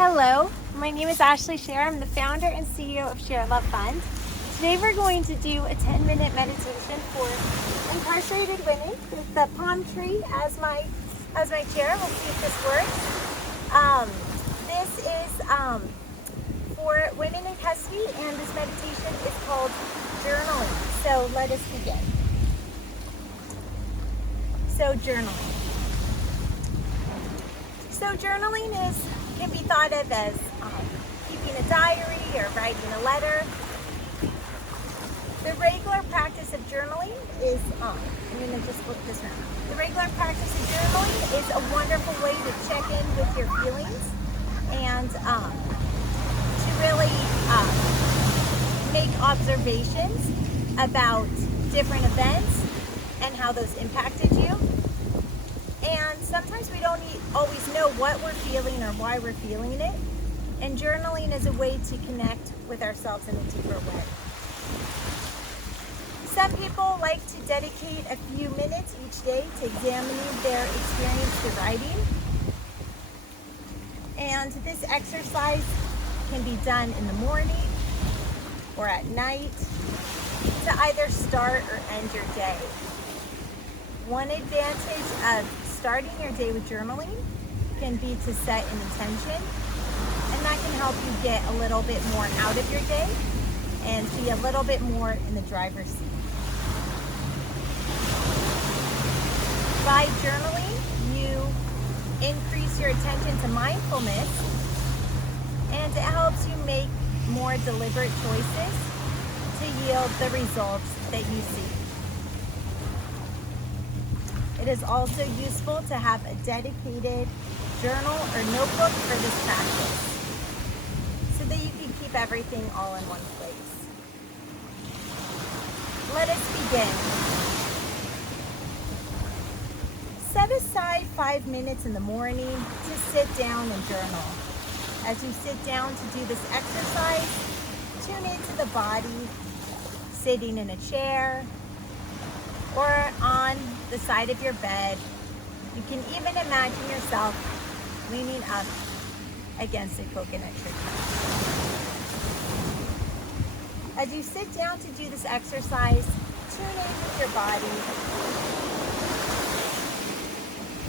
Hello, my name is Ashley Scher. I'm the founder and CEO of Share Love Fund. Today we're going to do a 10-minute meditation for incarcerated women with the palm tree as my chair. We'll see if this works. This is for women in custody, and this meditation is called journaling. So let us begin. So journaling can be thought of as keeping a diary or writing a letter. The regular practice of journaling is, I'm going to just flip this around. The regular practice of journaling is a wonderful way to check in with your feelings and to really make observations about different events and how those impacted you. And sometimes we don't always know what we're feeling or why we're feeling it. And journaling is a way to connect with ourselves in a deeper way. Some people like to dedicate a few minutes each day to examining their experience through writing. And this exercise can be done in the morning or at night to either start or end your day. One advantage of starting your day with journaling can be to set an intention, and that can help you get a little bit more out of your day and be a little bit more in the driver's seat. By journaling, you increase your attention to mindfulness, and it helps you make more deliberate choices to yield the results that you seek. It is also useful to have a dedicated journal or notebook for this practice so that you can keep everything all in one place. Let us begin. Set aside 5 minutes in the morning to sit down and journal. As you sit down to do this exercise, tune into the body, sitting in a chair, or on the side of your bed. You can even imagine yourself leaning up against a coconut tree. As you sit down to do this exercise, tune in with your body.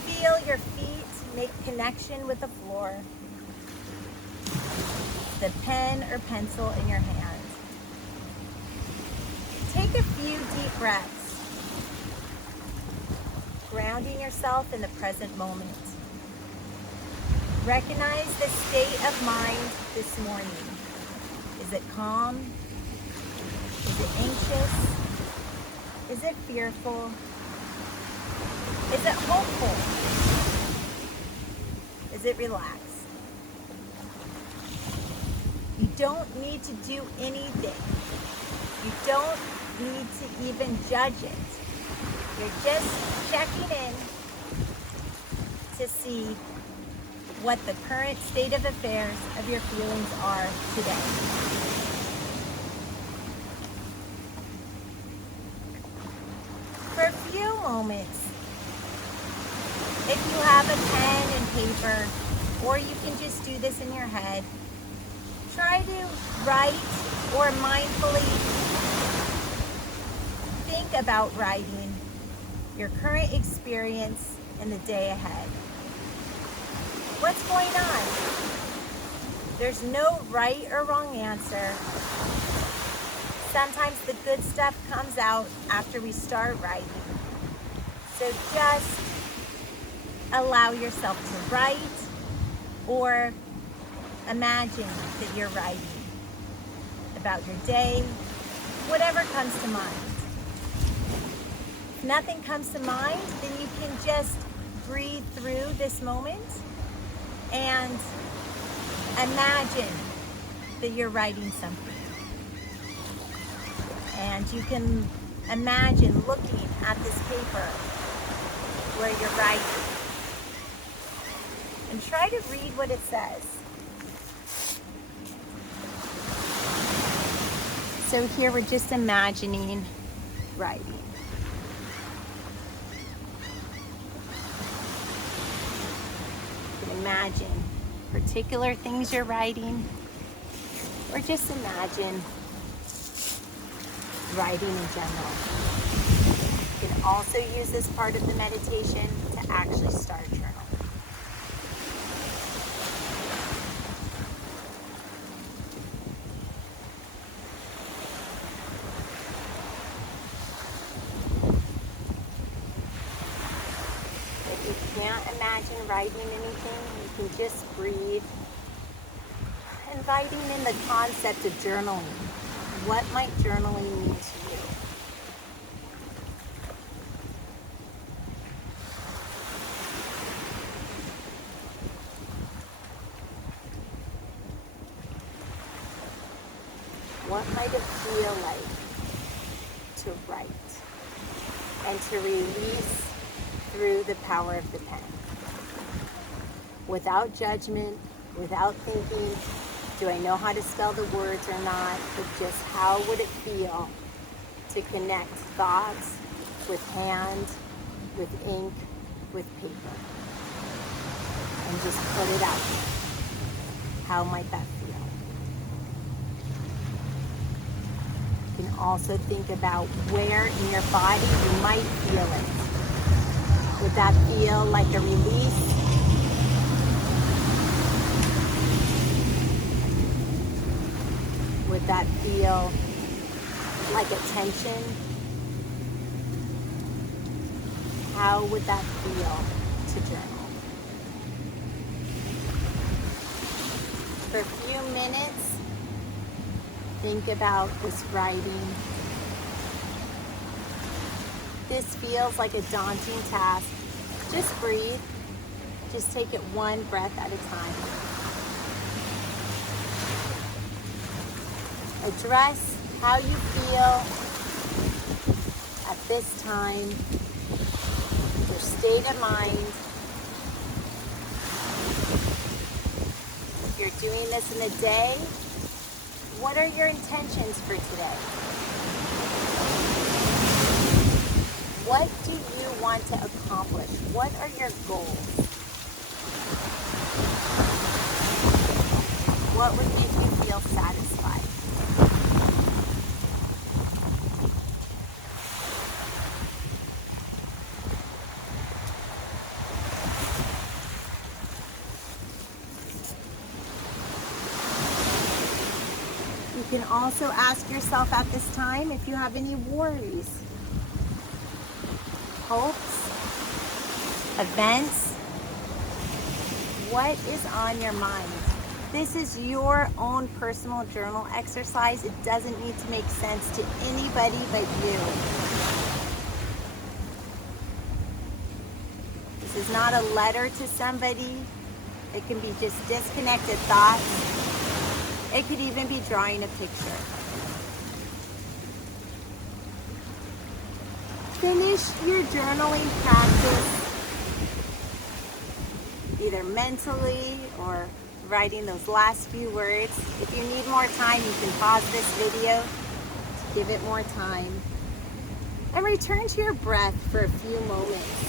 Feel your feet make connection with the floor. The pen or pencil in your hand. Take a few deep breaths, grounding yourself in the present moment. Recognize the state of mind this morning. Is it calm? Is it anxious? Is it fearful? Is it hopeful? Is it relaxed? You don't need to do anything. You don't need to even judge it. You're just checking in to see what the current state of affairs of your feelings are today. For a few moments, if you have a pen and paper, or you can just do this in your head, try to write or mindfully think about writing your current experience in the day ahead. What's going on? There's no right or wrong answer. Sometimes the good stuff comes out after we start writing. So just allow yourself to write or imagine that you're writing about your day, whatever comes to mind. If nothing comes to mind, then you can just breathe through this moment and imagine that you're writing something. And you can imagine looking at this paper where you're writing. And try to read what it says. So here we're just imagining writing. You can imagine particular things you're writing, or just imagine writing in general. You can also use this part of the meditation to actually start a journal. If you can't imagine writing anything, you can just breathe, inviting in the concept of journaling. What might journaling mean to you? What might it feel like to write and to release through the power of the pen? Without judgment, without thinking, do I know how to spell the words or not, but just how would it feel to connect thoughts with hand, with ink, with paper, and just put it out. How might that feel? You can also think about where in your body you might feel it. Would that feel like a release? Would that feel like a tension? How would that feel to journal? For a few minutes, think about this writing. This feels like a daunting task. Just breathe. Just take it one breath at a time. Address how you feel at this time, your state of mind. If you're doing this in a day, what are your intentions for today? What do you want to accomplish? What are your goals? What would make you feel satisfied? You can also ask yourself at this time if you have any worries, hopes, events. What is on your mind? This is your own personal journal exercise. It doesn't need to make sense to anybody but you. This is not a letter to somebody. It can be just disconnected thoughts. It could even be drawing a picture. Finish your journaling practice either mentally or writing those last few words. If you need more time, you can pause this video, give it more time, and return to your breath for a few moments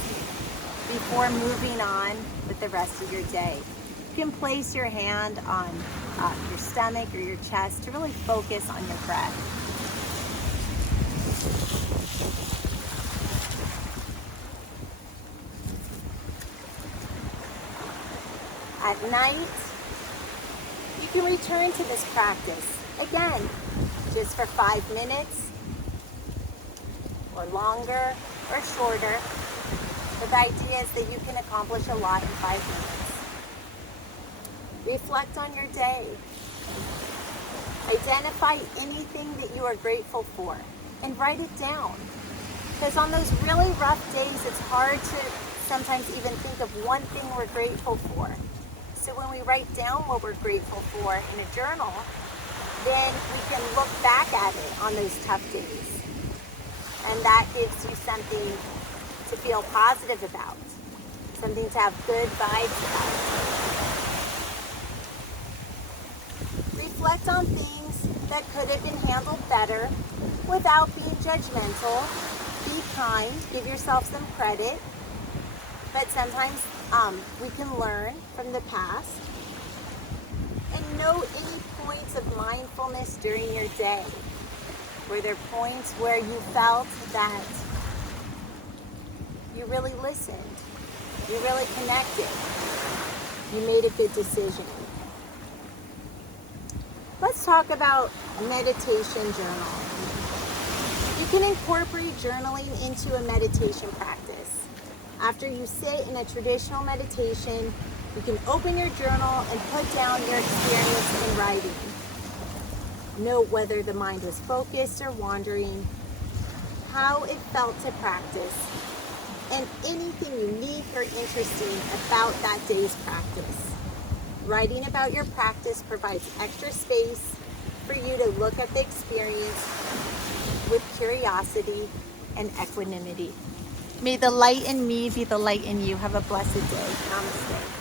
before moving on with the rest of your day. You can place your hand on your stomach or your chest to really focus on your breath. At night, you can return to this practice again, just for 5 minutes, or longer, or shorter. But the idea is that you can accomplish a lot in 5 minutes. Reflect on your day. Identify anything that you are grateful for and write it down. Because on those really rough days, it's hard to sometimes even think of one thing we're grateful for. So when we write down what we're grateful for in a journal, then we can look back at it on those tough days. And that gives you something to feel positive about, something to have good vibes about. Reflect on things that could have been handled better without being judgmental. Be kind, give yourself some credit, but sometimes we can learn from the past moments of mindfulness during your day? Were there points where you felt that you really listened, you really connected, you made a good decision? Let's talk about meditation journal. You can incorporate journaling into a meditation practice. After you sit in a traditional meditation, you can open your journal and put down your experience in writing. Note whether the mind was focused or wandering, how it felt to practice, and anything unique or interesting about that day's practice. Writing about your practice provides extra space for you to look at the experience with curiosity and equanimity. May the light in me be the light in you. Have a blessed day. Namaste.